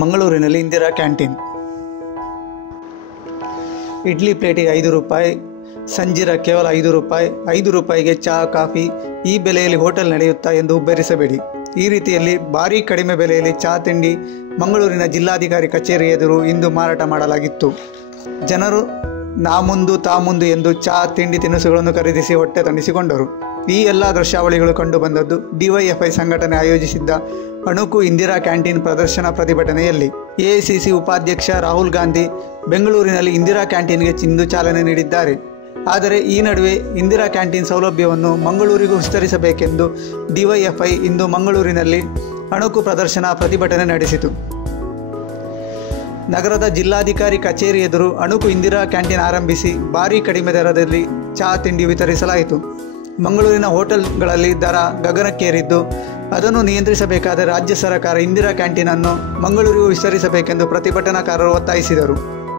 ಮಂಗಳೂರಿನಲ್ಲಿ ಇಂದಿರಾ ಕ್ಯಾಂಟೀನ್. ಇಡ್ಲಿ ಪ್ಲೇಟಿಗೆ 5 ರೂಪಾಯಿ, ಸಂಜೀರ ಕೇವಲ 5 ರೂಪಾಯಿ, 5 ರೂಪಾಯಿಗೆ ಚಹಾ ಕಾಫಿ, ಈ ಬೆಲೆಯಲ್ಲಿ ಹೋಟೆಲ್ ನಡೆಯುತ್ತಾ ಎಂದು ಉಬ್ಬರಿಸಬೇಡಿ. ಈ ರೀತಿಯಲ್ಲಿ ಭಾರೀ ಕಡಿಮೆ ಬೆಲೆಯಲ್ಲಿ ಚಹಾ ತಿಂಡಿ ಮಂಗಳೂರಿನ ಜಿಲ್ಲಾಧಿಕಾರಿ ಕಚೇರಿ ಎದುರು ಇಂದು ಮಾರಾಟ ಮಾಡಲಾಗಿತ್ತು. ಜನರು ನಾ ಮುಂದು ತಾ ಮುಂದು ಎಂದು ಚಹಾ ತಿಂಡಿ ತಿನಿಸುಗಳನ್ನು ಖರೀದಿಸಿ ಹೊಟ್ಟೆ ತಣಿಸಿಕೊಂಡರು. ಈ ಎಲ್ಲ ದೃಶ್ಯಾವಳಿಗಳು ಕಂಡುಬಂದದ್ದು ಡಿವೈಎಫ್ಐ ಸಂಘಟನೆ ಆಯೋಜಿಸಿದ್ದ ಅಣುಕು ಇಂದಿರಾ ಕ್ಯಾಂಟೀನ್ ಪ್ರದರ್ಶನ ಪ್ರತಿಭಟನೆಯಲ್ಲಿ. ಎಐಸಿಸಿ ಉಪಾಧ್ಯಕ್ಷ ರಾಹುಲ್ ಗಾಂಧಿ ಬೆಂಗಳೂರಿನಲ್ಲಿ ಇಂದಿರಾ ಕ್ಯಾಂಟೀನ್ಗೆ ಇಂದು ಚಾಲನೆ ನೀಡಿದ್ದಾರೆ. ಆದರೆ ಈ ನಡುವೆ ಇಂದಿರಾ ಕ್ಯಾಂಟೀನ್ ಸೌಲಭ್ಯವನ್ನು ಮಂಗಳೂರಿಗೂ ವಿಸ್ತರಿಸಬೇಕೆಂದು ಡಿವೈಎಫ್ಐ ಇಂದು ಮಂಗಳೂರಿನಲ್ಲಿ ಅಣುಕು ಪ್ರದರ್ಶನ ಪ್ರತಿಭಟನೆ ನಡೆಸಿತು. ನಗರದ ಜಿಲ್ಲಾಧಿಕಾರಿ ಕಚೇರಿ ಎದುರು ಅಣುಕು ಇಂದಿರಾ ಕ್ಯಾಂಟೀನ್ ಆರಂಭಿಸಿ ಭಾರೀ ಕಡಿಮೆ ದರದಲ್ಲಿ ಚಹಾ ತಿಂಡಿ ವಿತರಿಸಲಾಯಿತು. ಮಂಗಳೂರಿನ ಹೋಟೆಲ್ಗಳಲ್ಲಿ ದರ ಗಗನಕ್ಕೇರಿದ್ದು, ಅದನ್ನು ನಿಯಂತ್ರಿಸಬೇಕಾದ ರಾಜ್ಯ ಸರ್ಕಾರ ಇಂದಿರಾ ಕ್ಯಾಂಟೀನನ್ನು ಮಂಗಳೂರಿಗೂ ವಿಸ್ತರಿಸಬೇಕೆಂದು ಪ್ರತಿಭಟನಾಕಾರರು ಒತ್ತಾಯಿಸಿದರು.